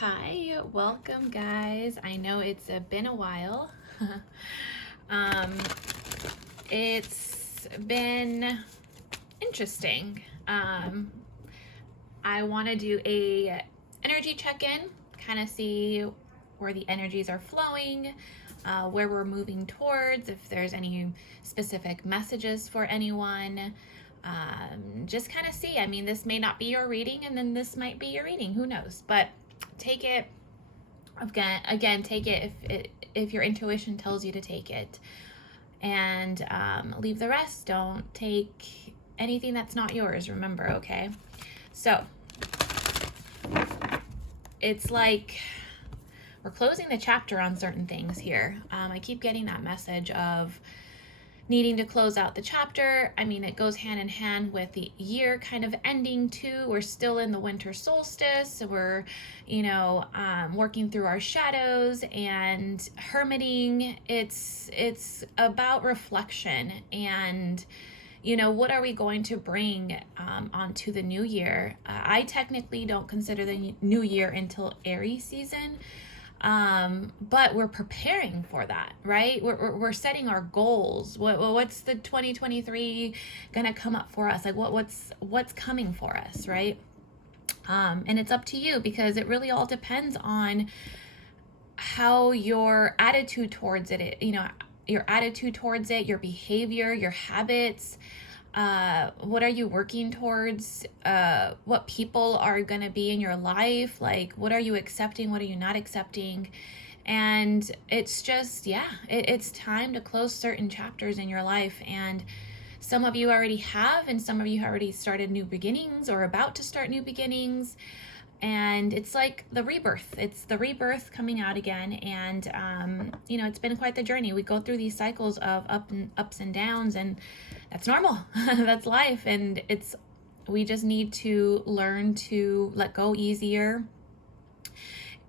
Hi, welcome guys. I know it's been a while. um, it's been interesting. I want to do a energy check-in, kind of see where the energies are flowing, where we're moving towards, if there's any specific messages for anyone. Just kind of see. I mean, this may not be your reading, and then this might be your reading. Who knows? But take it again. Take it if your intuition tells you to take it, and leave the rest. Don't take anything that's not yours. Remember, okay? So it's like we're closing the chapter on certain things here. I keep getting that message of needing to close out the chapter. I mean, it goes hand in hand with the year kind of ending too. We're still in the winter solstice. So we're, working through our shadows and hermiting. It's about reflection and, what are we going to bring onto the new year? I technically don't consider the new year until Aries season. But we're preparing for that, right? We're setting our goals. What's the 2023 gonna come up for us? Like what's coming for us, right? And it's up to you because it really all depends on how your attitude towards it, your attitude towards it, your behavior, your habits. What are you working towards? What people are going to be in your life? Like, what are you accepting? What are you not accepting? And it's just, it's time to close certain chapters in your life. And some of you already have, and some of you already started new beginnings or about to start new beginnings. And it's like the rebirth. It's the rebirth coming out again. And, it's been quite the journey. We go through these cycles of ups and downs, and that's normal. That's life. And we just need to learn to let go easier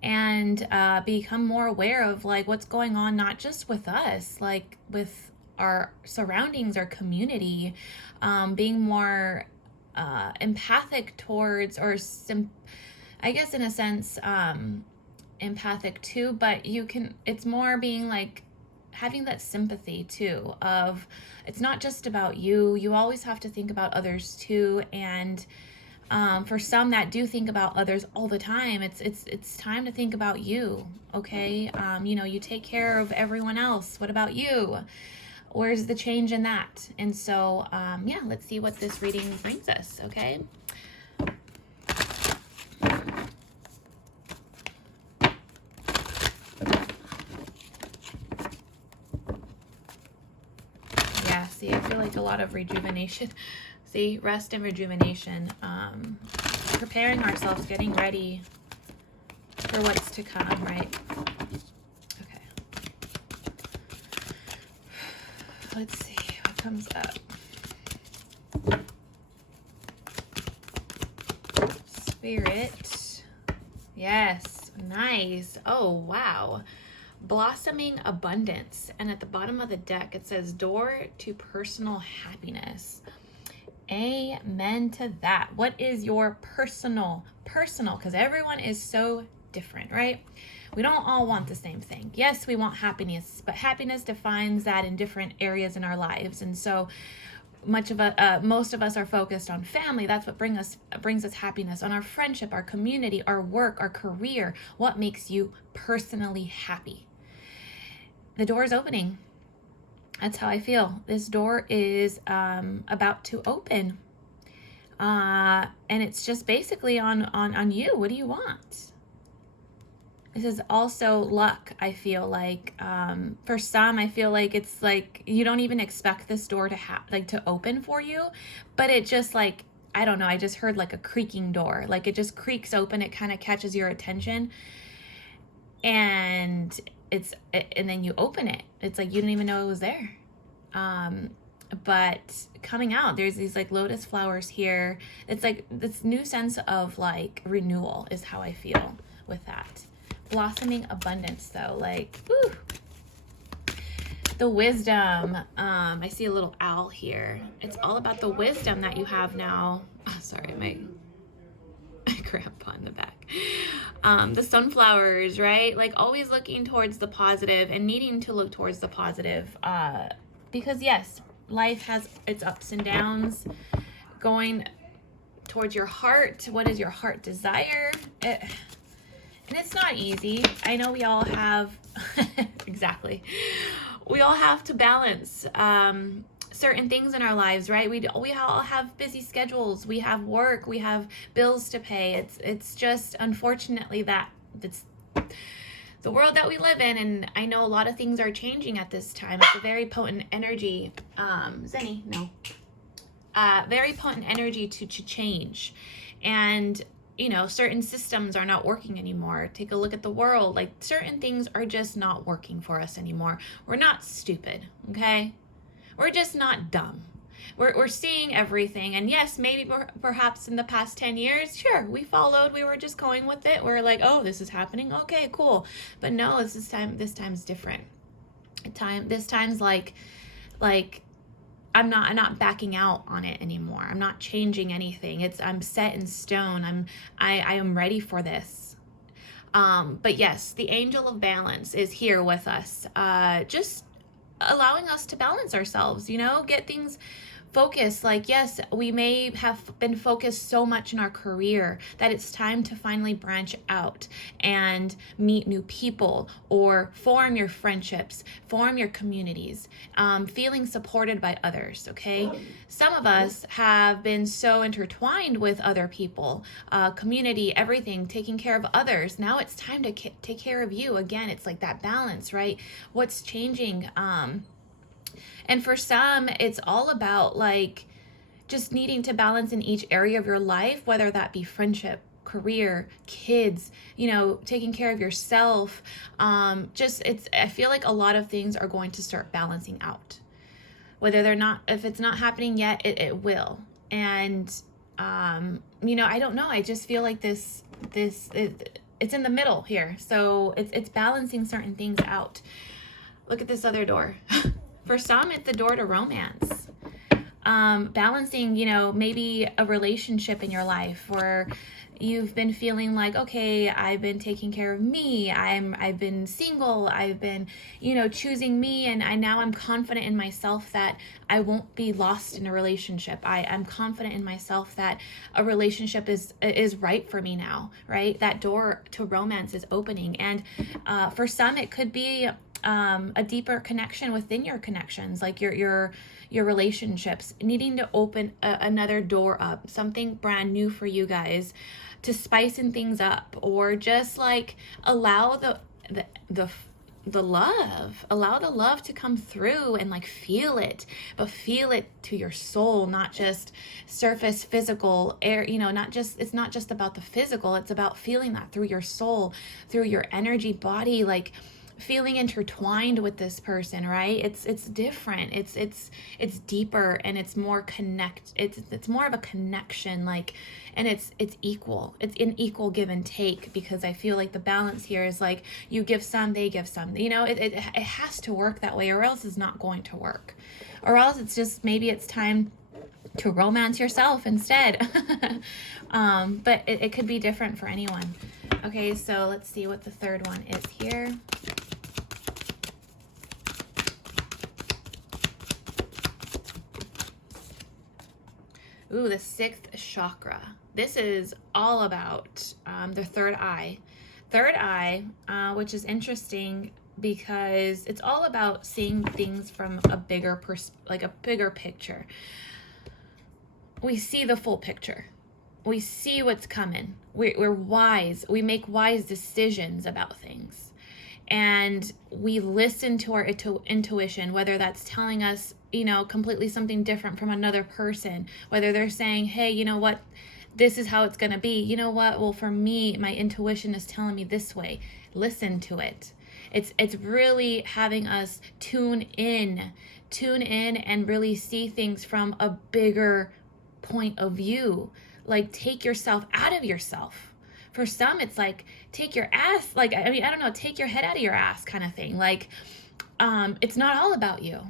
and become more aware of like what's going on, not just with us, like with our surroundings, our community, being more empathic towards, or I guess in a sense, empathic too, but it's more being like having that sympathy too of it's not just about you. You always have to think about others too. And for some that do think about others all the time, it's time to think about you. Okay. You take care of everyone else. What about you? Where's the change in that? And so, let's see what this reading brings us. Okay. See, I feel like a lot of rejuvenation. See, rest and rejuvenation. Preparing ourselves, getting ready for what's to come, right? Okay. Let's see what comes up. Spirit. Yes, nice. Oh, wow. Blossoming abundance. And at the bottom of the deck, it says door to personal happiness. Amen to that. What is your personal? Because everyone is so different, right? We don't all want the same thing. Yes, we want happiness, but happiness defines that in different areas in our lives. And so most of us are focused on family. That's what brings us happiness. On our friendship, our community, our work, our career. What makes you personally happy? The door is opening. That's how I feel. This door is about to open. And it's just basically on you. What do you want? This is also luck, I feel like. For some, I feel like it's like you don't even expect this door to open for you. But it just like, I don't know, I just heard like a creaking door. Like it just creaks open. It kind of catches your attention. And then you open it. It's like you didn't even know it was there. But coming out, there's these like lotus flowers here. It's like this new sense of like renewal is how I feel with that. Blossoming abundance though, like, whew. The wisdom. I see a little owl here. It's all about the wisdom that you have now. Oh, sorry, my cramp on the back. The sunflowers, right? Like always looking towards the positive and needing to look towards the positive. Because yes, life has its ups and downs. Going towards your heart, what is your heart desire? And it's not easy. I know we all have, exactly. We all have to balance certain things in our lives, right? We all have busy schedules. We have work. We have bills to pay. It's just unfortunately that it's the world that we live in, and I know a lot of things are changing at this time. It's a very potent energy. Zenny, no. Very potent energy to change, and certain systems are not working anymore. Take a look at the world. Like certain things are just not working for us anymore. We're not stupid, okay? We're just not dumb. We're seeing everything, and yes, maybe perhaps in the past 10 years, sure, we followed, we were just going with it. We're like, oh, this is happening, okay, cool. But no, this time's different. This time's like I'm not backing out on it anymore. I'm not changing anything. I'm set in stone. I am ready for this. But yes, the angel of balance is here with us. Just allowing us to balance ourselves, get things focused. Like, yes, we may have been focused so much in our career that it's time to finally branch out and meet new people or form your friendships, form your communities, feeling supported by others, okay? Some of us have been so intertwined with other people, community, everything, taking care of others. Now it's time to take care of you. Again, it's like that balance, right? What's changing? And for some, it's all about like just needing to balance in each area of your life, whether that be friendship, career, kids, taking care of yourself. I feel like a lot of things are going to start balancing out. If it's not happening yet, it will. And, I don't know. I just feel like it's in the middle here. So it's balancing certain things out. Look at this other door. For some, it's the door to romance. Balancing, maybe a relationship in your life where you've been feeling like, okay, I've been taking care of me. I've been single. I've been, choosing me. And now I'm confident in myself that I won't be lost in a relationship. I'm confident in myself that a relationship is right for me now, right? That door to romance is opening. And for some, it could be a deeper connection within your connections, like your relationships, needing to open another door up, something brand new for you guys to spicing things up, or just like allow the love to come through and like feel it, but feel it to your soul, not just surface physical air, it's not just about the physical, it's about feeling that through your soul, through your energy body, like feeling intertwined with this person, right? It's different. It's deeper, and it's more it's more of a connection, like, and it's equal. It's an equal give and take, because I feel like the balance here is like you give some, they give some. It has to work that way, or else it's not going to work. Or else it's just maybe it's time to romance yourself instead. But it could be different for anyone. Okay, so let's see what the third one is here. Ooh, the sixth chakra. This is all about the third eye. Third eye, which is interesting because it's all about seeing things from a bigger bigger picture. We see the full picture. We see what's coming. We're wise. We make wise decisions about things. And we listen to our intuition, whether that's telling us, completely something different from another person, whether they're saying, hey, you know what, this is how it's going to be. You know what? Well, for me, my intuition is telling me this way. Listen to it. It's really having us tune in and really see things from a bigger point of view. Like, take yourself out of yourself. For some, it's like, take your ass, like, I don't know, take your head out of your ass kind of thing. Like, it's not all about you.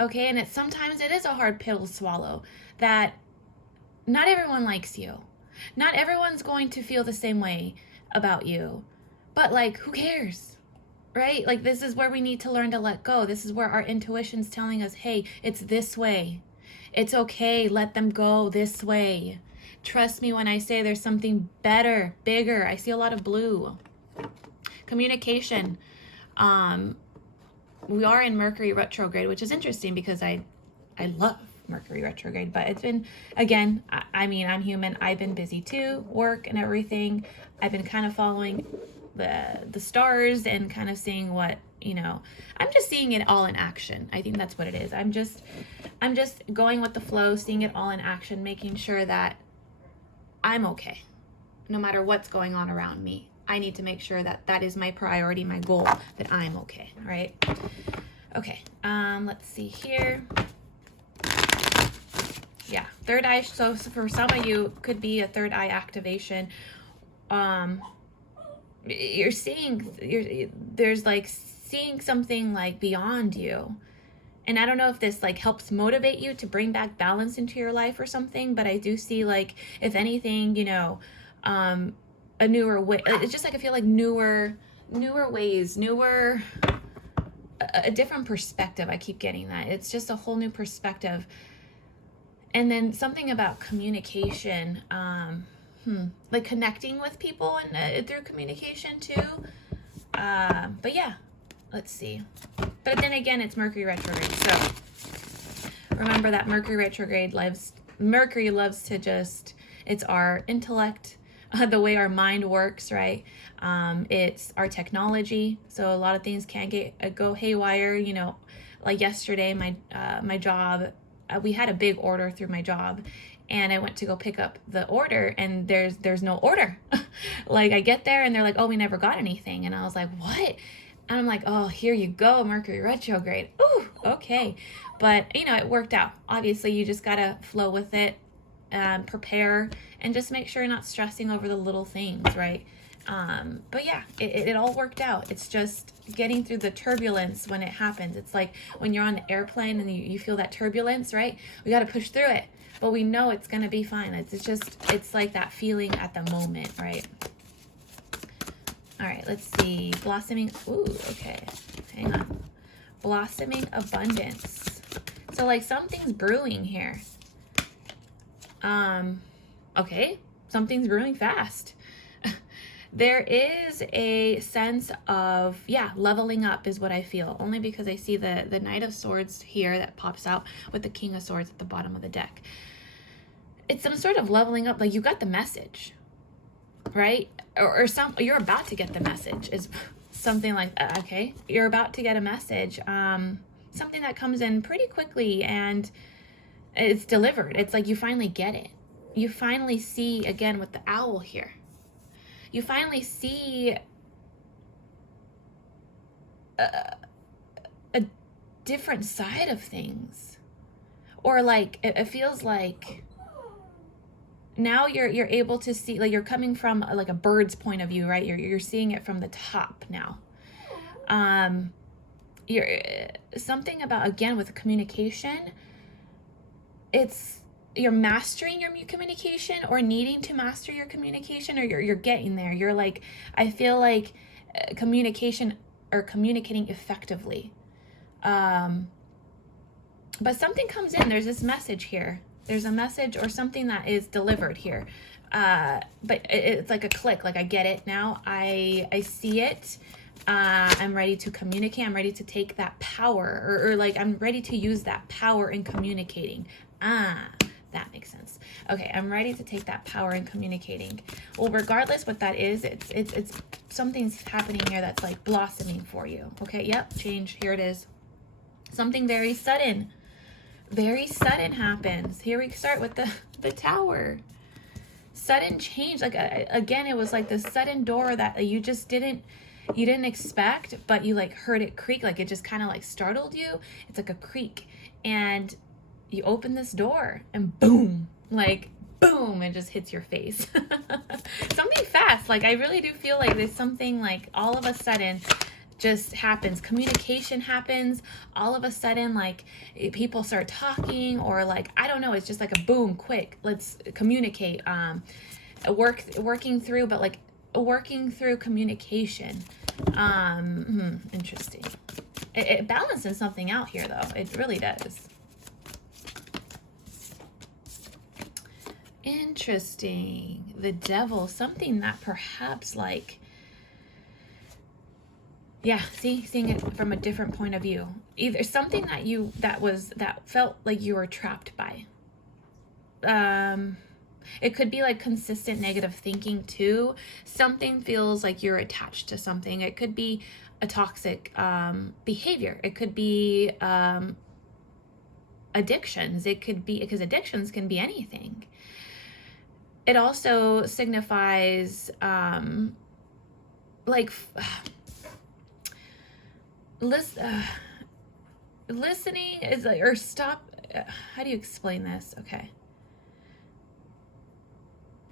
Okay, and sometimes it is a hard pill to swallow, that not everyone likes you. Not everyone's going to feel the same way about you, but like, who cares? Right? Like, this is where we need to learn to let go. This is where our intuition's telling us, hey, it's this way. It's okay. Let them go this way. Trust me when I say there's something better, bigger. I see a lot of blue. Communication. We are in Mercury retrograde, which is interesting because I love Mercury retrograde, but it's been, again, I mean, I'm human. I've been busy too, work and everything. I've been kind of following the stars and kind of seeing what, I'm just seeing it all in action. I think that's what it is. I'm just going with the flow, seeing it all in action, making sure that I'm okay no matter what's going on around me. I need to make sure that that is my priority, my goal, that I'm okay, right? Okay, let's see here. Yeah, third eye. So for some of you, could be a third eye activation. You're seeing, there's like seeing something like beyond you. And I don't know if this like helps motivate you to bring back balance into your life or something, but I do see like, if anything, a newer way. It's just like, I feel like newer ways, a different perspective. I keep getting that. It's just a whole new perspective. And then something about communication, like connecting with people and through communication too. But yeah, let's see. But then again, it's Mercury retrograde. So remember that Mercury loves to just, it's our intellect, the way our mind works, right? It's our technology. So a lot of things can go haywire, like yesterday, my job, we had a big order through my job, and I went to go pick up the order, and there's no order. Like, I get there and they're like, oh, we never got anything. And I was like, what? And I'm like, oh, here you go, Mercury retrograde. Ooh, okay. But, it worked out. Obviously, you just got to flow with it, prepare, and just make sure you're not stressing over the little things, right? But yeah, it all worked out. It's just getting through the turbulence when it happens. It's like when you're on an airplane and you feel that turbulence, right? We got to push through it, but we know it's going to be fine. It's like that feeling at the moment, right? All right, let's see. Blossoming. Ooh, okay. Hang on. Blossoming abundance. So like something's brewing here. Okay. Something's brewing fast. There is a sense of, leveling up is what I feel. Only because I see the Knight of Swords here that pops out with the King of Swords at the bottom of the deck. It's some sort of leveling up. Like, you got the message, right? Or you're about to get the message is something like that. Okay. You're about to get a message. Something that comes in pretty quickly and it's delivered. It's like you finally get it. You finally see, again, with the owl here. You finally see a different side of things. Or like, it feels like now you're able to see, like, you're coming from like a bird's point of view, right? You're seeing it from the top now. You're something about, again, with communication, you're mastering your communication or needing to master your communication, or you're getting there. You're like, I feel like communication or communicating effectively. But something comes in, there's this message here. There's a message or something that is delivered here. But it's like a click, like I get it now. I see it. I'm ready to communicate. I'm ready to take that power or like I'm ready to use that power in communicating. That makes sense. Okay, I'm ready to take that power in communicating. Well, regardless what that is, it's something's happening here that's like blossoming for you. Okay, yep, change. Here it is. Something very sudden. Very sudden happens. Here we start with the Tower. Sudden change. Like, again, it was like the sudden door that you just didn't expect, but you like heard it creak. Like, it just kind of like startled you. It's like a creak. And you open this door and boom, like boom, it just hits your face. Something fast. Like, I really do feel like there's something like all of a sudden just happens. Communication happens all of a sudden. Like, people start talking, or like, I don't know, it's just like a boom, quick, let's communicate. Working through, but like working through communication. Interesting. It balances something out here, though. It really does. Interesting. The Devil, something that perhaps like, yeah, seeing it from a different point of view. Either something that felt like you were trapped by. It could be like consistent negative thinking too. Something feels like you're attached to something. It could be a toxic behavior. It could be addictions. It could be, because addictions can be anything. It also signifies like listening is like, or stop. How do you explain this? Okay.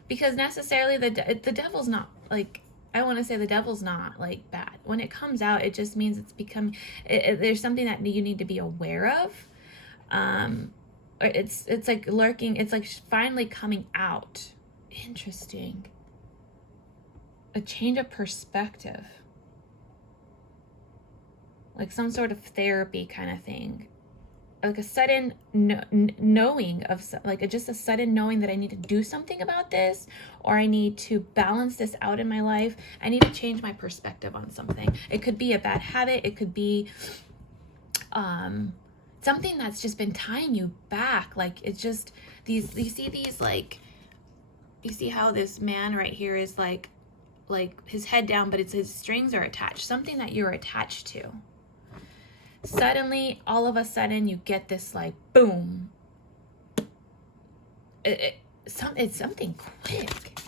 Because necessarily the devil's not like, I want to say the devil's not like bad. When it comes out, it just means it's becoming, there's something that you need to be aware of. It's like lurking. It's like finally coming out. Interesting. A change of perspective. Like some sort of therapy kind of thing. Like a sudden knowing of, like just a sudden knowing that I need to do something about this, or I need to balance this out in my life. I need to change my perspective on something. It could be a bad habit. It could be something that's just been tying you back. Like it's just these, you see these, like, you see how this man right here is like his head down, but it's his strings are attached. Something that you're attached to. Suddenly, all of a sudden, you get this like boom. It's something quick.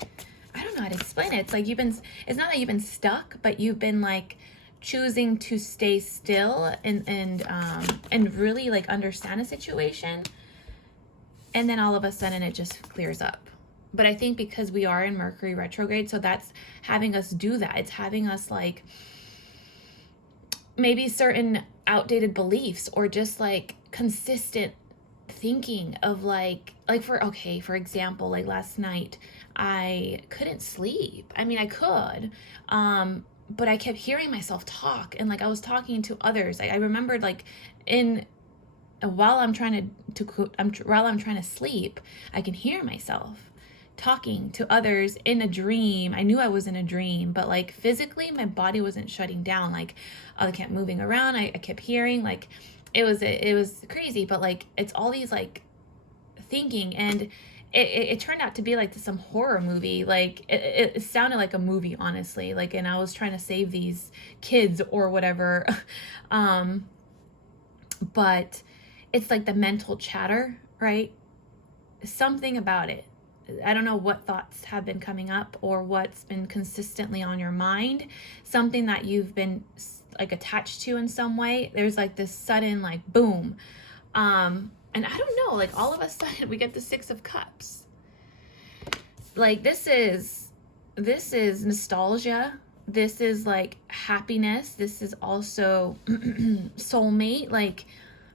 I don't know how to explain it. It's like it's not that you've been stuck, but you've been like choosing to stay still and really like understand a situation. And then all of a sudden it just clears up. But I think because we are in Mercury retrograde, so that's having us do that. It's having us like maybe certain outdated beliefs, or just like consistent thinking of like for example, like last night I couldn't sleep. I mean, I could, but I kept hearing myself talk, and like I was talking to others. I remembered like while I'm trying to sleep, I can hear myself talking to others in a dream. I knew I was in a dream, but like physically my body wasn't shutting down. Like I kept moving around. I kept hearing, like it was crazy, but like it's all these like thinking, and it turned out to be like some horror movie. Like it sounded like a movie, honestly. Like, and I was trying to save these kids or whatever. But it's like the mental chatter, right? Something about it. I don't know what thoughts have been coming up or what's been consistently on your mind, something that you've been like attached to in some way. There's like this sudden like boom. And I don't know, like all of a sudden we get the 6 of Cups. Like this is nostalgia. This is like happiness. This is also soulmate. Like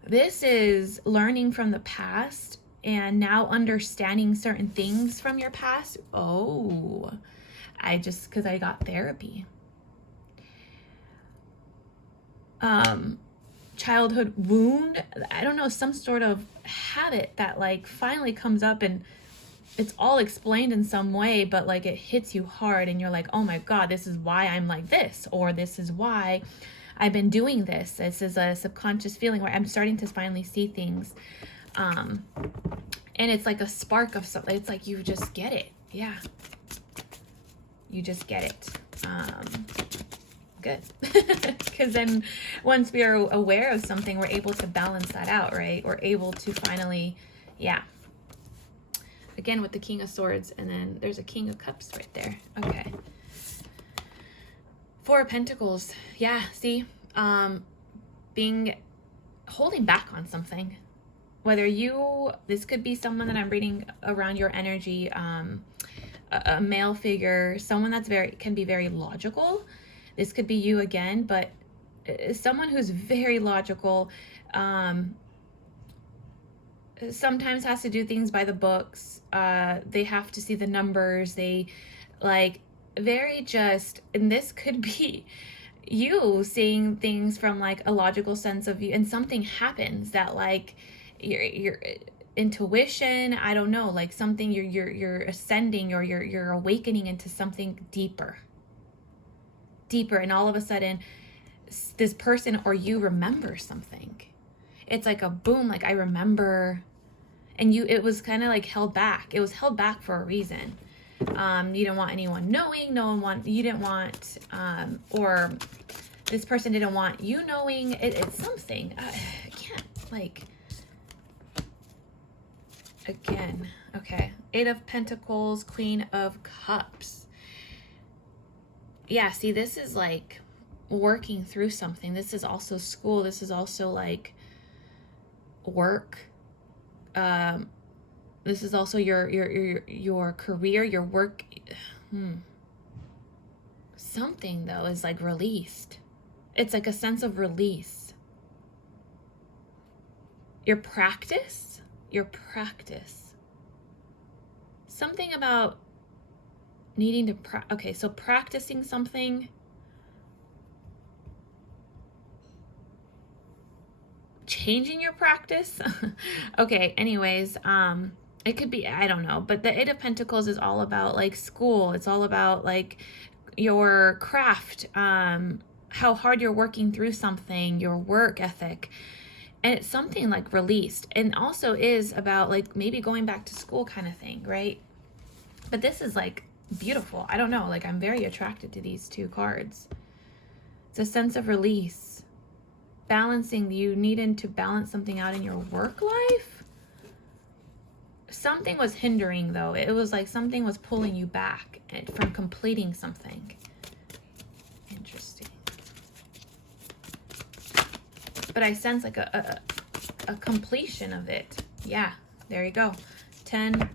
this is learning from the past and now understanding certain things from your past. Oh, because I got therapy. Childhood wound. I don't know, some sort of habit that like finally comes up, and it's all explained in some way, but like it hits you hard and you're like, oh my God, this is why I'm like this, or this is why I've been doing this. This is a subconscious feeling where I'm starting to finally see things. And it's like a spark of something. It's like you just get it. Yeah. You just get it. Good. Because then once we are aware of something, we're able to balance that out, right? We're able to finally, yeah. Again, with the King of Swords, and then there's a King of Cups right there. Okay. 4 of Pentacles. Yeah, see? Holding back on something. Whether this could be someone that I'm reading around your energy, a male figure, someone that's can be very logical. This could be you again, but someone who's very logical, sometimes has to do things by the books. They have to see the numbers. They like very just, and this could be you seeing things from like a logical sense of view, and something happens that like your intuition, I don't know, like something you're ascending, or you're awakening into something deeper, and all of a sudden this person or you remember something. It's like a boom, like I remember, and it was kind of like held back. It was held back for a reason. You didn't want anyone knowing, you didn't want, or this person didn't want you knowing. It's something, I can't, like, again, okay. 8 of Pentacles, Queen of Cups. Yeah, see, this is like working through something. This is also school. This is also like work. This is also your career, your work. Something though is like released. It's like a sense of release. Your practice. Something about needing to okay, so practicing something, changing your practice. Okay, anyways, it could be, I don't know, but the 8 of Pentacles is all about like school. It's all about like your craft, how hard you're working through something, your work ethic. And it's something like released, and also is about like maybe going back to school kind of thing, right? But this is like beautiful. I don't know, like I'm very attracted to these 2 cards. It's a sense of release, balancing. You needed to balance something out in your work life. Something was hindering though. It was like something was pulling you back from completing something. Interesting. But I sense like a completion of it. Yeah, there you go. 10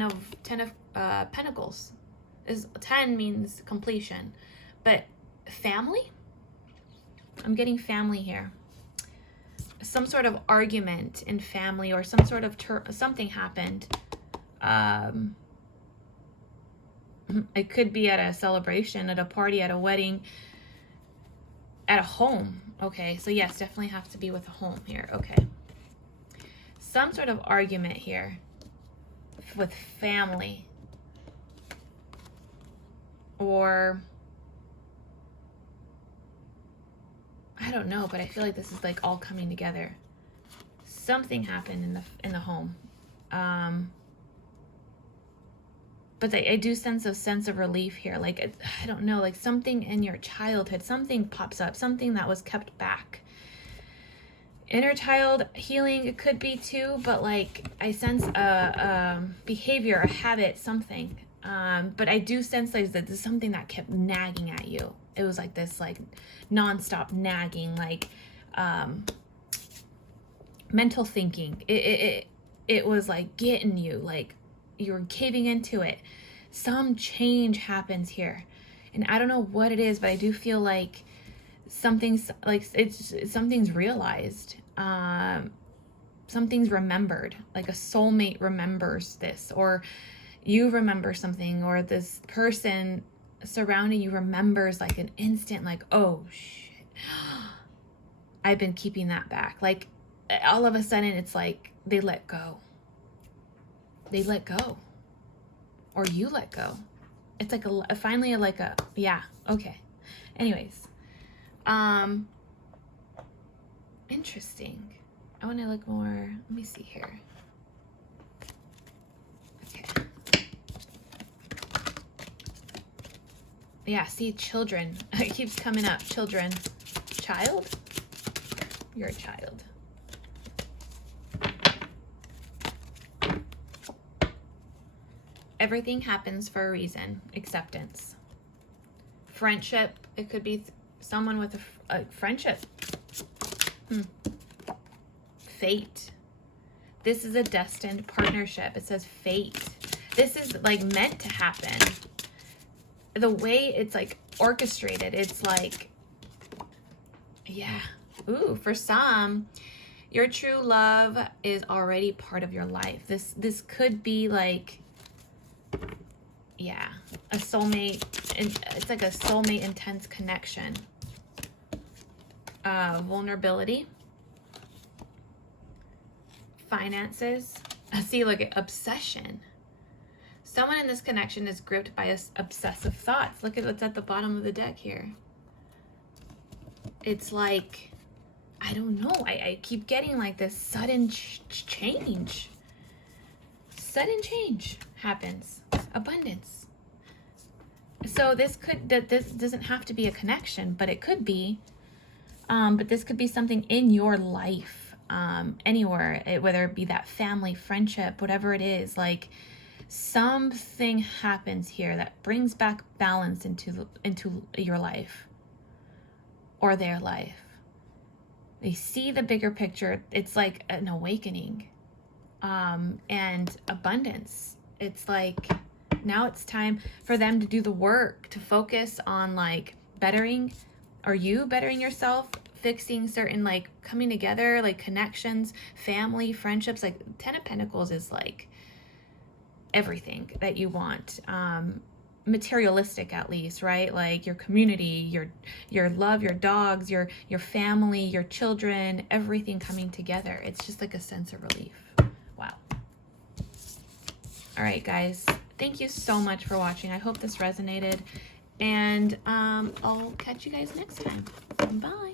of Pentacles. 10 means completion. But family? I'm getting family here. Some sort of argument in family, or some sort of something happened. It could be at a celebration, at a party, at a wedding, at a home. Okay, so yes, definitely have to be with a home here. Okay. Some sort of argument here with family, or I don't know, but I feel like this is like all coming together. Something happened in the home. But I do sense a sense of relief here. Like, I don't know, like something in your childhood, something pops up, something that was kept back. Inner child healing, it could be too, but like I sense a behavior, a habit, something. But I do sense like that there's something that kept nagging at you. It was like this like nonstop nagging, like mental thinking. It was like getting you, like you were caving into it. Some change happens here, and I don't know what it is, but I do feel like something's realized. Something's remembered, like a soulmate remembers this, or you remember something, or this person surrounding you remembers like an instant, like, oh shit, I've been keeping that back. Like all of a sudden it's like they let go, or you let go. It's like finally like a, yeah, okay. Anyways, interesting. I want to look more, let me see here. Okay. Yeah, see, children. It keeps coming up. Children. Child? You're a child. Everything happens for a reason. Acceptance. Friendship. It could be someone with a friendship. Fate. This is a destined partnership. It says fate. This is like meant to happen. The way it's like orchestrated, it's like, yeah. Ooh, for some, your true love is already part of your life. This could be like, yeah, a soulmate, and it's like a soulmate intense connection. Vulnerability, finances. See, look at obsession. Someone in this connection is gripped by obsessive thoughts. Look at what's at the bottom of the deck here. It's like, I don't know. I keep getting like this sudden change. Sudden change happens. Abundance. So this doesn't have to be a connection, but it could be. But this could be something in your life, anywhere, whether it be that family, friendship, whatever it is. Like, something happens here that brings back balance into your life or their life. They see the bigger picture. It's like an awakening, and abundance. It's like now it's time for them to do the work, to focus on like bettering, or you bettering yourself, fixing certain, like, coming together, like connections, family, friendships. Like Ten of Pentacles is like everything that you want, materialistic at least, right? Like your community, your love, your dogs, your family, your children, everything coming together. It's just like a sense of relief. Wow. All right, guys, thank you so much for watching. I hope this resonated, and I'll catch you guys next time. Bye.